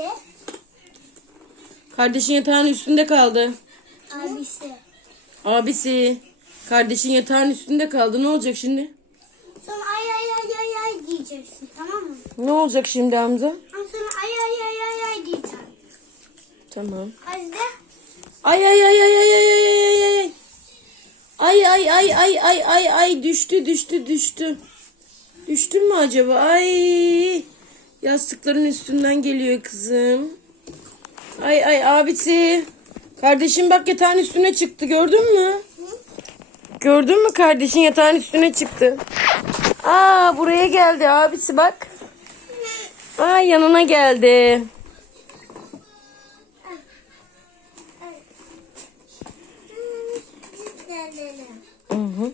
işte. Kardeşin yatağın üstünde kaldı. Abisi. Abisi. Kardeşin yatağın üstünde kaldı. Ne olacak şimdi? Sonra ay ay ay ay ay diyeceksin tamam mı? Ne olacak şimdi Hamza? Ama sonra ay ay ay ay ay diyeceksin. Tamam. Hadi de. Ay ay ay ay ay ay ay ay. Ay ay ay ay ay ay ay düştü düştü düştü. Düştün mü acaba? Ay. Yastıkların üstünden geliyor kızım. Ay ay abisi. Kardeşim bak yatağın üstüne çıktı gördün mü? Gördün mü kardeşin yatağın üstüne çıktı. Aa buraya geldi abisi bak. Aa yanına geldi. Hı hı.